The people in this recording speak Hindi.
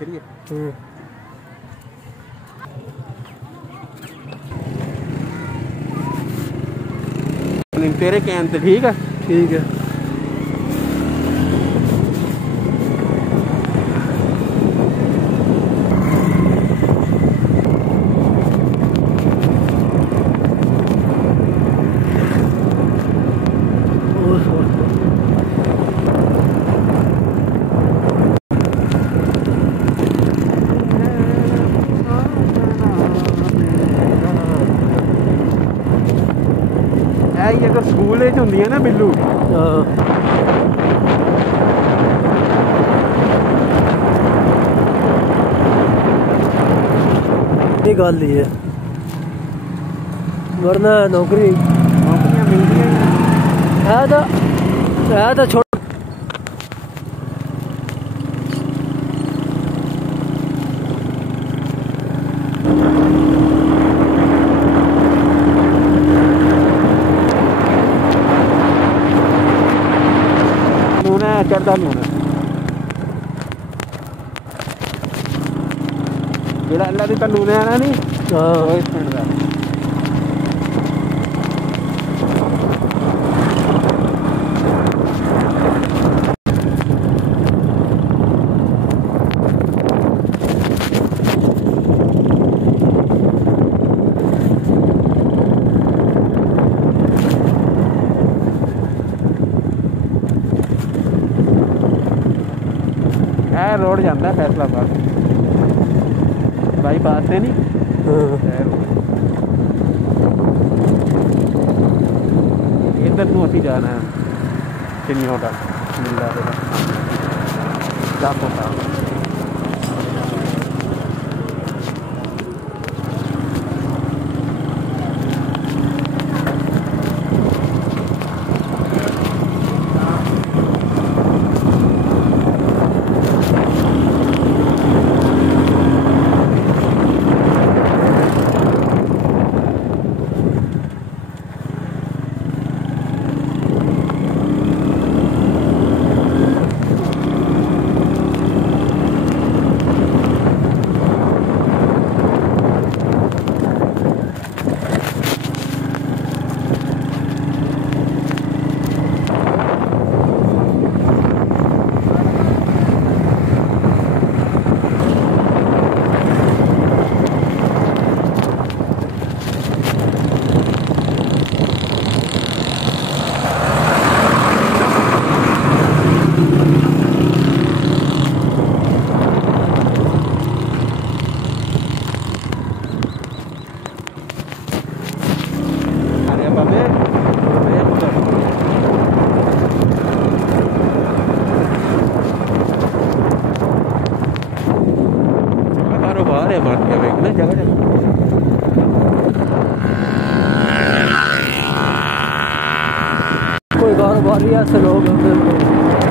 चलिए। तेरे कहने से ठीक है। ठीक है। ये अगर स्कूल होंगी है ना बिल्लू ये गल ही है, वरना नौकरियां मिलती है तो छोड़। चढ़ता लून जेड़ा अल्लाह दी लून है ना नहीं वो इस पिंड दा रोड जाता है फैसलाबाद बाईपास से नहीं इधर को असी जाना है चिन्नी होटल मिलता है कोई कारोबारी ऐसे लोग